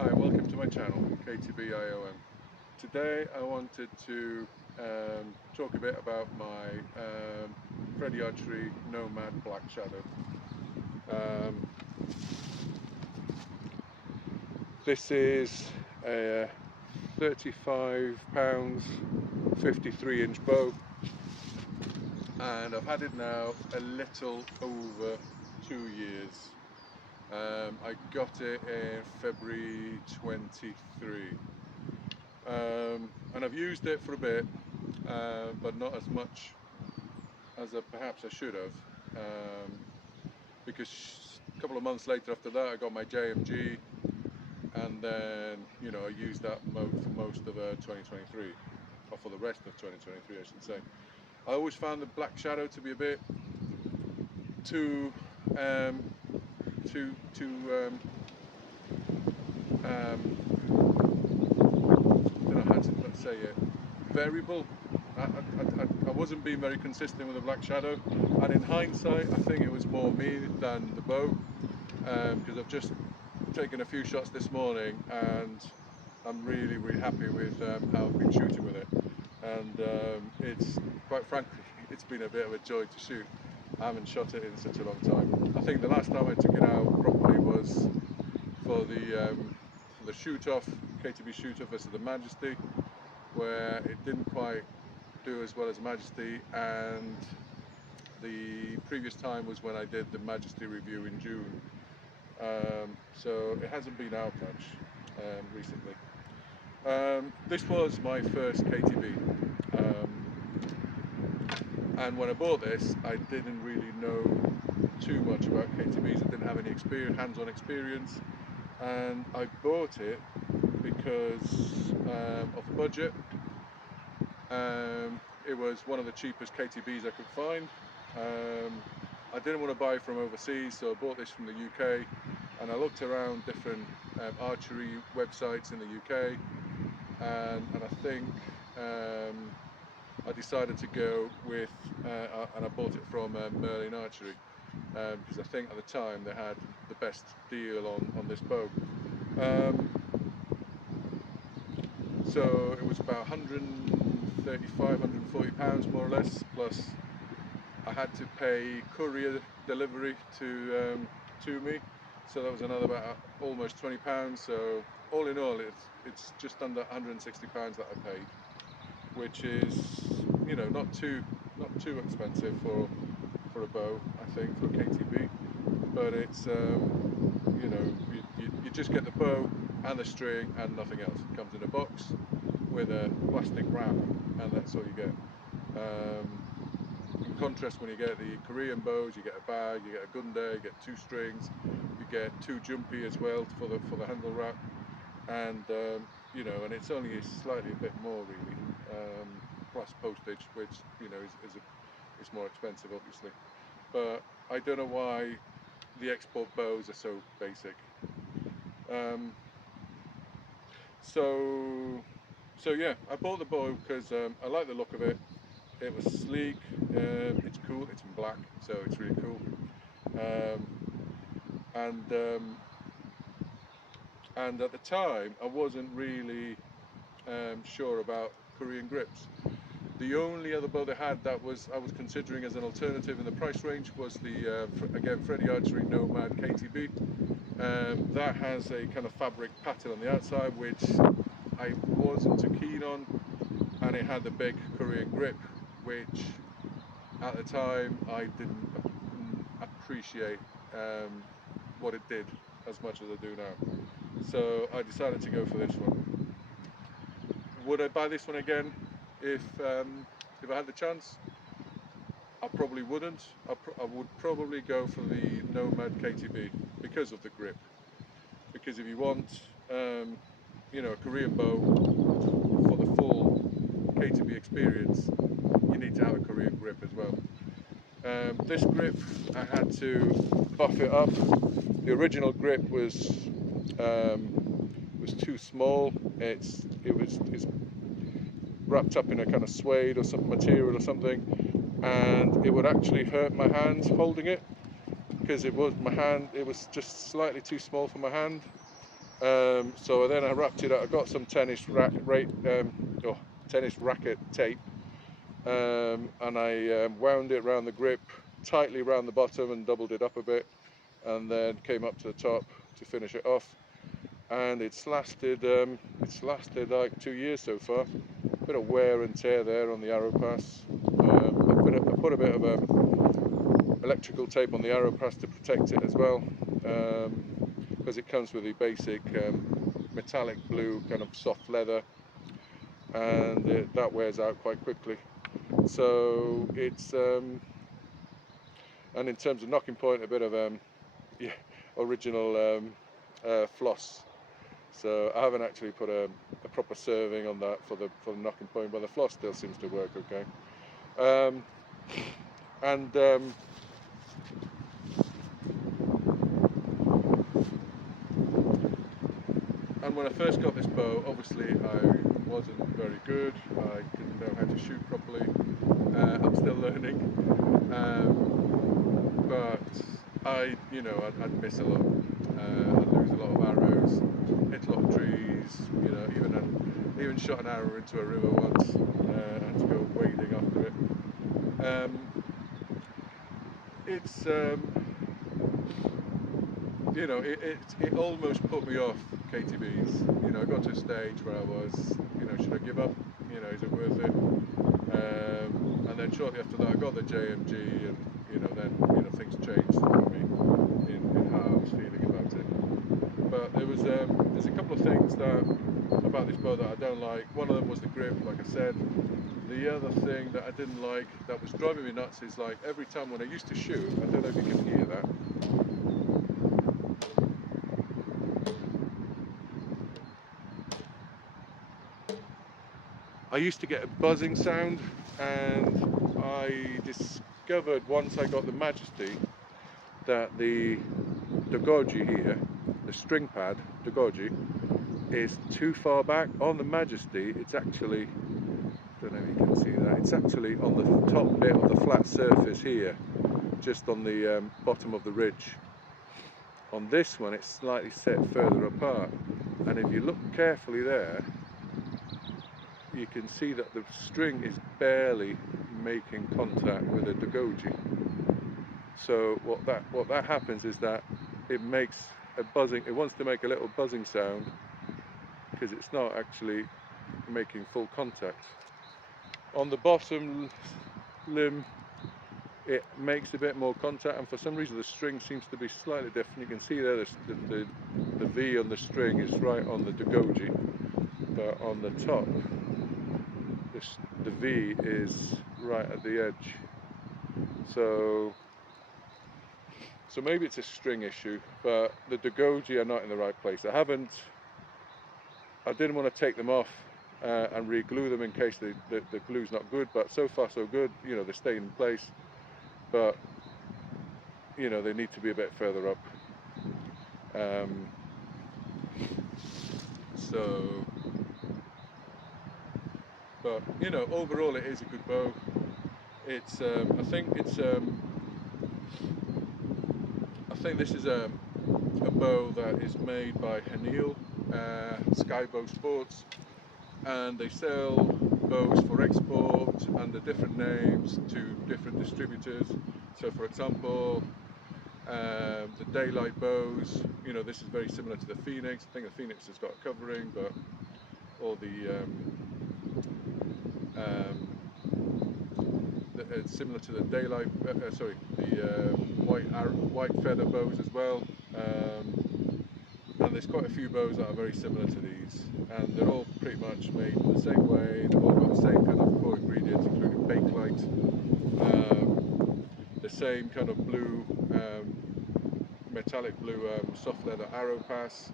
Hi, welcome to my channel, KTB IOM. Today I wanted to talk a bit about my Freddie Archery Nomade Black Shadow. This is a 35 pounds 53-inch bow, and I've had it now a little over 2 years. I got it in February 23, and I've used it for a bit, but not as much as perhaps I should have, because a couple of months later after that I got my JMG, and then I used that for most of 2023, or for the rest of 2023 I should say. I always found the Black Shadow to be a bit too I don't know how to say it, variable. I wasn't being very consistent with the Black Shadow, and in hindsight I think it was more me than the bow, because I've just taken a few shots this morning and I'm really happy with how I've been shooting with it, and it's, quite frankly, it's been a bit of a joy to shoot. I haven't shot it in such a long time. I think the last time I took it out properly was for the shoot-off, KTB shoot-off versus the Majesty, where it didn't quite do as well as Majesty, and the previous time was when I did the Majesty review in June. So it hasn't been out much recently. This was my first KTB. And when I bought this, I didn't really know too much about KTBs. I didn't have any hands-on experience, and I bought it because of the budget. It was one of the cheapest KTBs I could find. I didn't want to buy from overseas, so I bought this from the UK, and I looked around different archery websites in the UK, and I think I decided to go with, and I bought it from Merlin Archery, because I think at the time they had the best deal on this bow. So it was about 135, 140 pounds more or less, plus I had to pay courier delivery to me, so that was another about almost 20 pounds. So all in all, it's just under 160 pounds that I paid, which is, not too expensive for a bow, I think, for a KTB. But it's you just get the bow and the string and nothing else. It comes in a box with a plastic wrap, and that's all you get. In contrast, when you get the Korean bows, you get a bag, you get a gunde, you get 2 strings, you get 2 jumpy as well for the handle wrap, and and it's only slightly a bit more really, plus postage, which is more expensive obviously. But I don't know why the export bows are so basic. So yeah, I bought the bow because I like the look of it. It was sleek, it's cool, it's in black, so it's really cool. And at the time I wasn't really sure about Korean grips. The only other bow they had that I was considering as an alternative in the price range was the again, Freddie Archery Nomade KTB. That has a kind of fabric pattern on the outside, which I wasn't too keen on, and it had the big Korean grip, which at the time I didn't appreciate what it did as much as I do now. So I decided to go for this one. Would I buy this one again if I had the chance? I probably wouldn't. I would probably go for the Nomad KTB because of the grip. Because if you want, a Korean bow for the full KTB experience, you need to have a Korean grip as well. This grip, I had to buff it up. The original grip was too small. It's wrapped up in a kind of suede or some material or something, and it would actually hurt my hands holding it, because it was just slightly too small for my hand. So then I wrapped it up. I got some tennis racket tape, and I wound it around the grip, tightly around the bottom, and doubled it up a bit, and then came up to the top to finish it off. And it's lasted like 2 years so far. Bit of wear and tear there on the arrow pass. I put a bit of electrical tape on the arrow pass to protect it as well, because it comes with the basic metallic blue kind of soft leather, and that wears out quite quickly. So it's and in terms of knocking point, a bit of original floss. So I haven't actually put a proper serving on that for the knocking point, but the floss still seems to work okay. And when I first got this bow, obviously I wasn't very good. I didn't know how to shoot properly. I'm still learning, but I'd miss a lot. I'd lose a lot of arrows, hit a lot of trees. Even shot an arrow into a river once. Had to go wading after it. It's it almost put me off KTBs. I got to a stage where I was, should I give up? Is it worth it? And then shortly after that, I got the JMG, and then things changed for me in how I was feeling about it. But there's a couple of things about this bow that I don't like. One of them was the grip, like I said. The other thing that I didn't like, that was driving me nuts, is like every time when I used to shoot, I don't know if you can hear that. I used to get a buzzing sound, and I discovered once I got the Majesty that the dogoji here, the string pad dogoji, is too far back. On the Majesty, it's actually, I don't know if you can see that, it's actually on the top bit of the flat surface here, just on the bottom of the ridge. On this one, it's slightly set further apart, and if you look carefully there, you can see that the string is barely making contact with the dogoji. So what that happens is that it makes a buzzing. It wants to make a little buzzing sound because it's not actually making full contact. On the bottom limb, it makes a bit more contact, and for some reason the string seems to be slightly different. You can see there the V on the string is right on the dogoji, but on the top, the V is right at the edge. So maybe it's a string issue, but the dogoji are not in the right place. I didn't want to take them off and re-glue them in case the glue's not good, but so far so good. They're staying in place, but they need to be a bit further up. But overall it is a good bow. It's I think this is a bow that is made by Hanil, Skybow Sports, and they sell bows for export under different names to different distributors. So for example, the daylight bows, this is very similar to the Phoenix. I think the Phoenix has got a covering, but all it's similar to the daylight, the white feather bows as well. And there's quite a few bows that are very similar to these, and they're all pretty much made in the same way. They've all got the same kind of core ingredients, including bakelite, the same kind of blue, metallic blue soft leather arrow pass,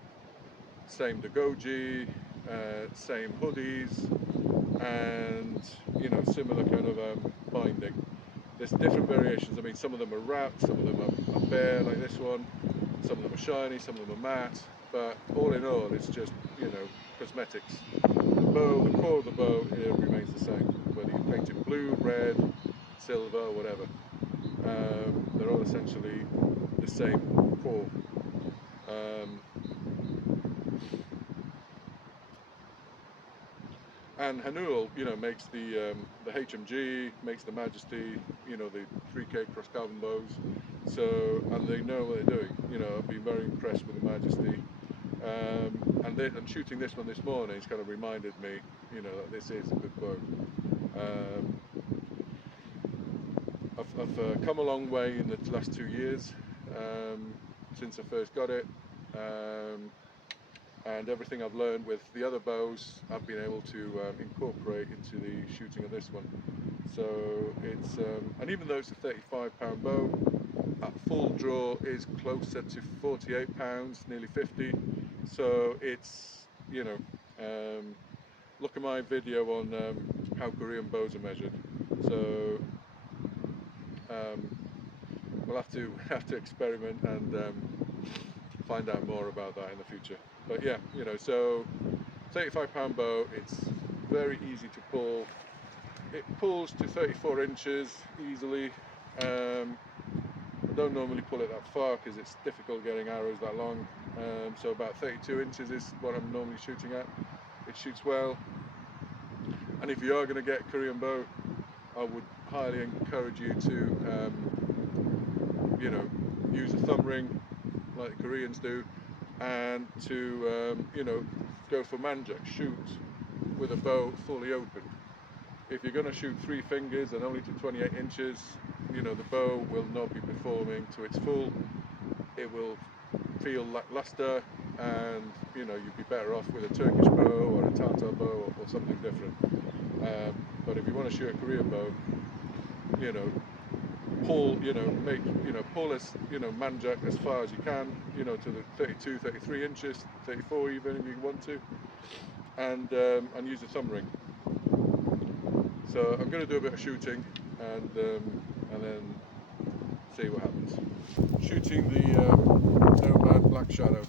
same dogoji, same hoodies, and similar kind of binding. There's different variations. I mean, some of them are wrapped, some of them are bare like this one, some of them are shiny, some of them are matte, but all in all it's just cosmetics. The core of the bow remains the same, whether you paint it blue, red, silver, whatever. They're all essentially the same core. And Hanul, you know, makes the HMG, makes the Majesty, you know, the 3K cross carbon bows. So, and they know what they're doing. You know, I've been very impressed with the Majesty. And shooting this one this morning has kind of reminded me, you know, that this is a good bow. I've come a long way in the last 2 years since I first got it. And everything I've learned with the other bows, I've been able to incorporate into the shooting of this one. So it's, and even though it's a 35-pound bow, at full draw is closer to 48 pounds, nearly 50. So it's, you know, look at my video on how Korean bows are measured. So we'll have to experiment and find out more about that in the future. But yeah, you know, so 35-pound bow, it's very easy to pull. It pulls to 34 inches easily. I don't normally pull it that far because it's difficult getting arrows that long. So about 32 inches is what I'm normally shooting at. It shoots well. And if you are going to get a Korean bow, I would highly encourage you to, you know, use a thumb ring like the Koreans do, and to, you know, go for manjak, shoot with a bow fully open. If you're going to shoot 3 fingers and only to 28 inches, you know, the bow will not be performing to its full. It will feel lackluster, and, you know, you'd be better off with a Turkish bow or a Tartar bow or something different. But if you want to shoot a Korean bow, you know, pull, you know, pull as, you know, manjak as far as you can, you know, to the 32, 33 inches, 34 even if you want to, and use a thumb ring. So I'm going to do a bit of shooting and then see what happens. Shooting the Nomade Black Shadow.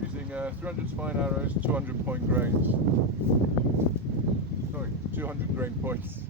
Using 300 spine arrows, 200 point grains. Sorry, 200 grain points.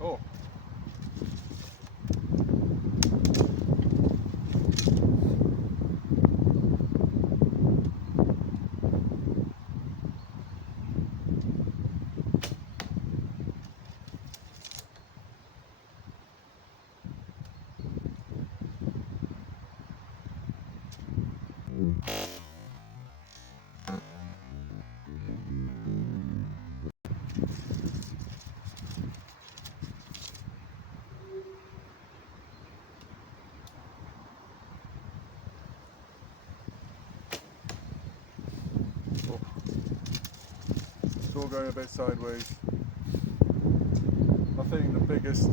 Oh. It's all going a bit sideways. I think the biggest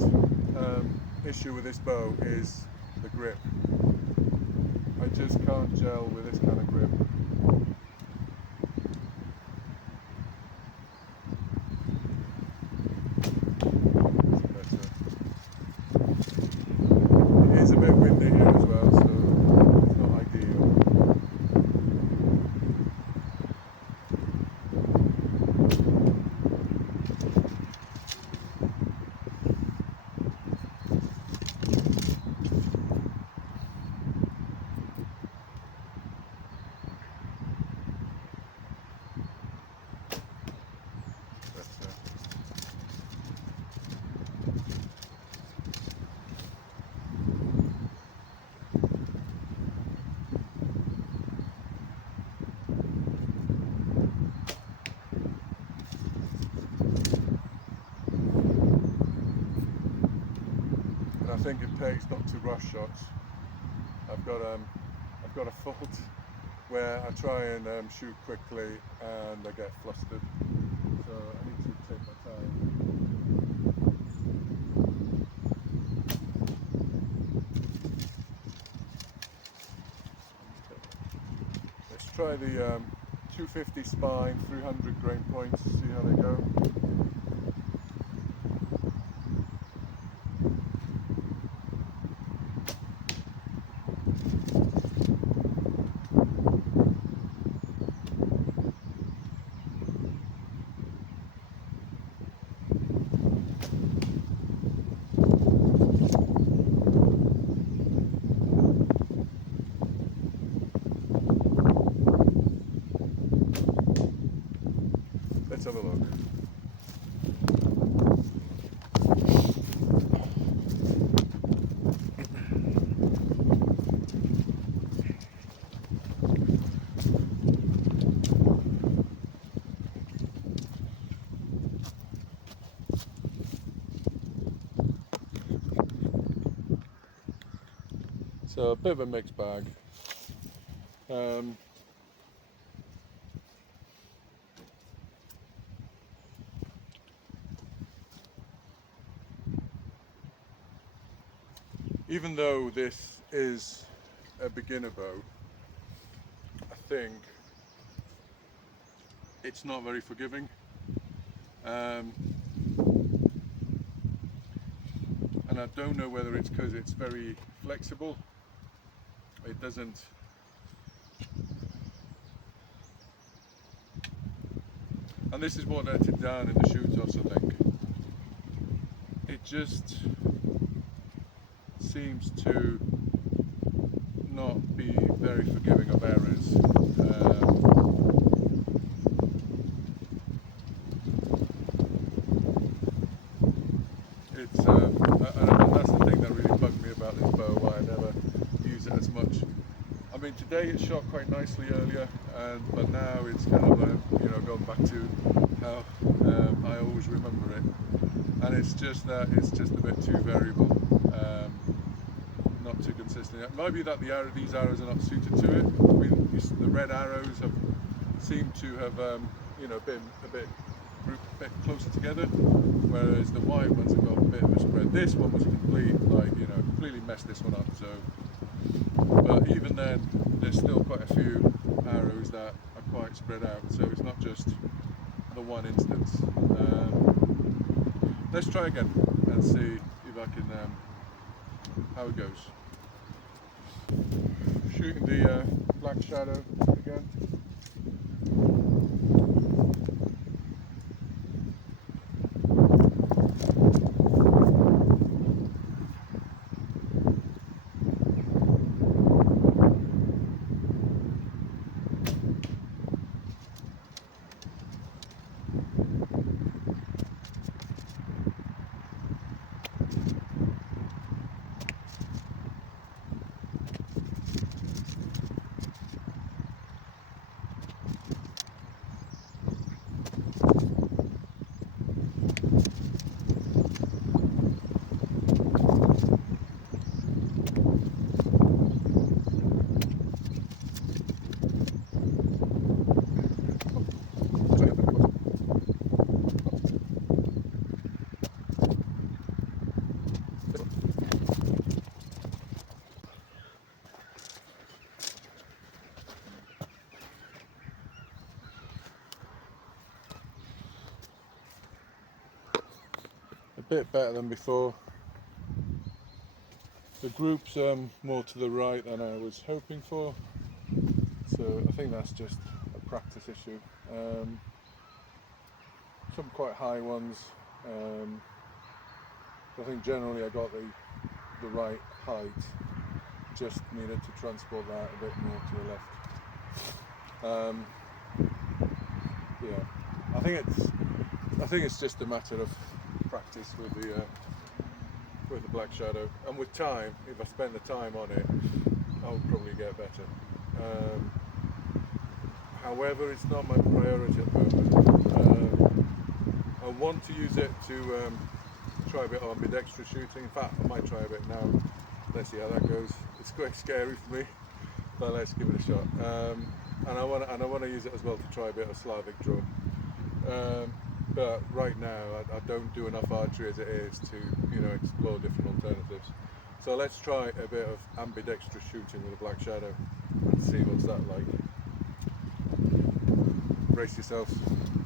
issue with this bow is the grip. I just can't gel with this kind of grip. It is a bit windy here as well, so it's not ideal. I think it pays not to rush shots. I've got a fault where I try and shoot quickly and I get flustered, so I need to take my time. try the 250 spine, 300 grain points, see how they go. Let's have a look. So a bit of a mixed bag. Even though this is a beginner bow, I think it's not very forgiving. And I don't know whether it's because it's very flexible. It doesn't, and this is what let it down in the shoots also, I think. It just seems to not be very forgiving of errors. And that's the thing that really bugged me about this bow, why I never use it as much. I mean, today it shot quite nicely earlier, but now it's kind of you know, going back to how I always remember it, and it's just that it's just a bit too variable, not too consistent. It might be that these arrows are not suited to it. I mean, the red arrows seem to have you know, been a bit closer together, whereas the white ones have got a bit of a spread. This one was completely messed this one up. So, but even then, there's still quite a few arrows that are quite spread out. So it's not just the one instance. Let's try again and see if I can how it goes. Shooting the Black Shadow again. Bit better than before. The group's more to the right than I was hoping for, so I think that's just a practice issue. Some quite high ones. I think generally I got the right height, just needed to transport that a bit more to the left. Yeah, I think it's just a matter of practice with the Black Shadow, and with time, if I spend the time on it, I'll probably get better. However, it's not my priority at the moment. I want to use it to try a bit of ambidextrous shooting. In fact, I might try a bit now. Let's see how that goes. It's quite scary for me, but let's give it a shot. And I want to use it as well to try a bit of Slavic draw. But right now, I don't do enough archery as it is to, you know, explore different alternatives. So let's try a bit of ambidextrous shooting with a Black Shadow and see what's that like. brace yourselves.